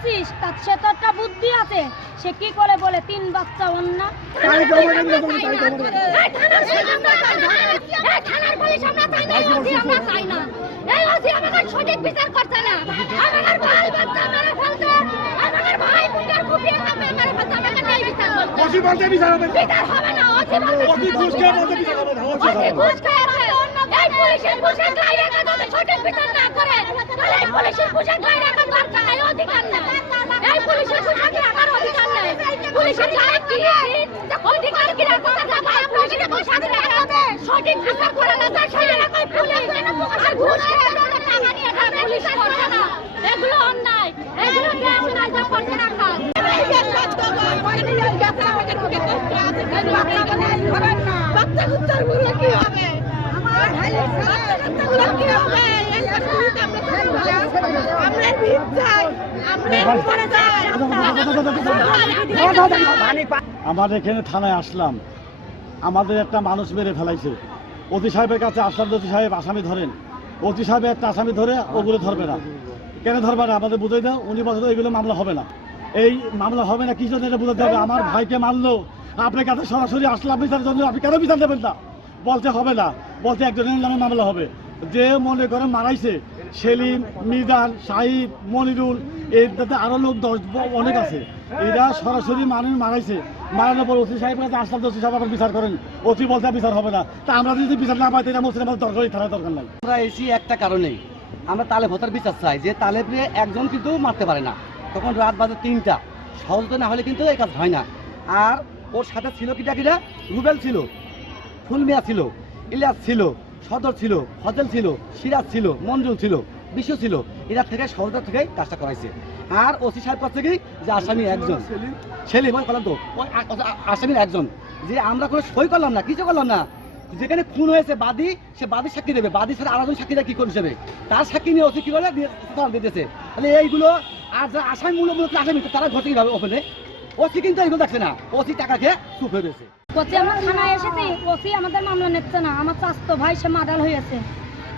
Oasis তার সে তো একটা বুদ্ধি আছে সে কি করে বলে তিন বাচ্চা অন্য সঠিক বিচার করছে না। আমাদের বাল বাচ্চা মেরে ফেলছে। আমাদের ভাই বোনদের কুপিয়ে মেরে মেরে ফেলছে। আমাদের ন্যায় বিচার বলছে। ওসি বলতে বিচার হবে বিচার হবে না, ওসি বলতে ওসি ঘুষ খেয়ে বলতে বিচার হবে না, ওসি ওসি হবে না। ঘুষ খেয়েছে। এই পুলিশের ঘুষের গায়ে রাখা সঠিক বিচার না করে, এই পুলিশের ঘুষের গায়ে রাখার দরকার নাই, অধিকার নাই। এই পুলিশের ঘুষের গায়ে রাখার অধিকার নাই। পুলিশের গায়ে কি অধিকার কি রাখা যাবে? এই পুলিশের ঘুষের গায়ে রাখা সঠিক বিচার করে না যায়, সেই এলাকায় পুলিশ আর ঘুষ খেয়ে টাকা নিয়ে খায়, পুলিশ করছে না। এগুলো অন্যায় এগুলো দেশ করছে না খান বাচ্চা কুত্তারগুলো কি হবে আমার ভাইয়ের বাচ্চা কুত্তাগুলো কি হবে এই কাশ্মীরিতে আমরা থাকব না। আমরা ভিড় চাই আমরা উপরে যাই আমাদের এখানে থানায় আসলাম। আমাদের একটা মানুষ মেরে ফেলাইছে। অতি সাহেবের কাছে আসলাম অতি সাহেব আসামি ধরেন। অতি সাহেব একটা আসামি ধরে ওগুলো ধরবে না। কেন ধরবে না? আমাদের বুঝাই দাও, উনি বছর এগুলো মামলা হবে না। এই মামলা হবে না, কি জন্য এটা বুঝাতে হবে? আমার ভাইকে মারলো। আপনার কাছে সরাসরি আসলাম বিচারের জন্য, আপনি কেন বিচার দেবেন না? বলতে হবে না। বলতে একজনের নামে মামলা হবে। যে মনে করেন মারাইছে সেলিম, মিজান সাহিদ মনিরুল এটাতে আরও লোক দশ, অনেক আছে। এরা সরাসরি মানুষ মারাইছে। মারানোর পর ওসি সাহেবের কাছে আসলাম ওসি সাহেব আবার বিচার করেন। ওসি বলতে বিচার হবে না। তা আমরা যদি বিচার না পাই, তাহলে মুসলিম আমাদের দরকারই থানার দরকার নাই। আমরা এসি একটা কারণেই আমরা তালে ভোটার বিচার চাই। যে তালে একজন কিন্তু মারতে পারে না। তখন রাত বাজে তিনটা। সহজতে না হলে কিন্তু এই কাজ হয় না। আর ওর সাথে ছিল কিটা কিটা? রুবেল ছিল, ফুলমিয়া ছিল, ইলিয়াস ছিল। সদর ছিল ফজল ছিল, সিরাজ ছিল, মঞ্জুল ছিল, বিশ্ব ছিল। এরা থেকে সহজতা থেকে কাজটা করাইছে। আর ওসি সাহেব করছে কি? যে আসামি একজন। সেলিম, ওই করলাম তো। ওই আসামির একজন। যে আমরা কোনো সই করলাম না, কিছু করলাম না। যেখানে খুন হয়েছে বাদী, সে বাদী সাক্ষী দেবে। বাদী ছাড়া আরেকজন সাক্ষী দেয় কি করে হিসেবে? তার সাক্ষী নিয়ে ওসি কি করে দিতেছে। তাহলে এইগুলো আর যারা আসামি মূল্য মূলত আসামি তারা ঘটে কীভাবে ওখানে ওসি কিন্তু এইগুলো দেখছে না। ওসি টাকা খেয়ে চুপ হয়ে গেছে। ওসি আমরা থানায় এসেছি ওসি আমাদের মামলা নিচ্ছে না। আমার চাস্তো ভাই, সে মার্ডার হয়েছে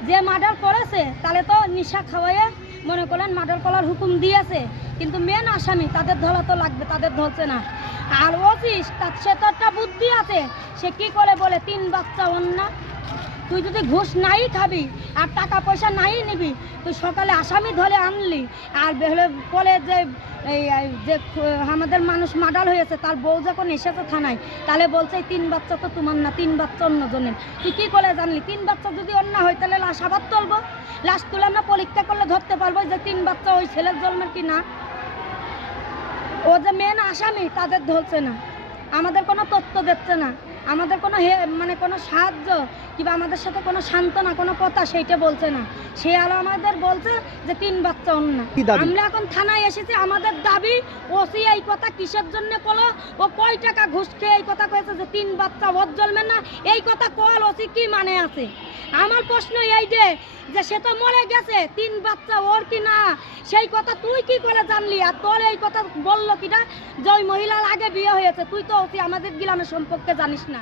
যে মার্ডার করেছে, তাহলে তো নিশা খাওয়াইয়ে মনে করেন মার্ডার করার হুকুম দিয়েছে। কিন্তু মেন আসামি, তাদের ধরা তো লাগবে, তাদের ধরছে না। আর ওসি, তার সে তো একটা বুদ্ধি আছে, সে কি করে বলে, তিন বাচ্চা অন্য? তুই যদি ঘুষ নাই খাবি আর টাকা পয়সা নাই নিবি তুই সকালে আসামি ধরে আনলি। আর বেহলে বলে যে, এই যে, আমাদের মানুষ মার্ডার হয়েছে, তার বউ যখন এসেছে থানায়, তাহলে বলছে তিন বাচ্চা তো তোমার না, তিন বাচ্চা অন্যজনের তুই কী করে জানলি? তিন বাচ্চা যদি অন্য হয়, তাহলে লাশ আবার তুলবো? লাশ তুলে আমরা পরীক্ষা করলে ধরতে পারব যে তিন বাচ্চা ওই ছেলের জন্মের কি না? ও যে মেন আসামি, তাদের ধরছে না। আমাদের কোনো তথ্য দিচ্ছে না। আমাদের কোনো হে- মানে কোনো সাহায্য কিংবা আমাদের সাথে কোনো সান্ত্বনা কোনো কথা সেইটা বলছে না। সে আলো আমাদের বলছে যে তিন বাচ্চা অন্য। আমরা এখন থানায় এসেছি আমাদের দাবি ওসি এই কথা কিসের জন্য কলো? ও কয় টাকা ঘুষ খেয়ে এই কথা কয়েছে যে তিন বাচ্চা ওর জ্বলবে না? এই কথা কল ওসি কি মানে আছে? আমার প্রশ্ন এই যে যে সে তো মরে গেছে, তিন বাচ্চা ওর কি না? সেই কথা তুই কি করে জানলি? আর তোর এই কথা বলল কিনা? যে ওই মহিলার আগে বিয়ে হয়েছে, তুই তো আমাদের গিলামের সম্পর্কে জানিস না।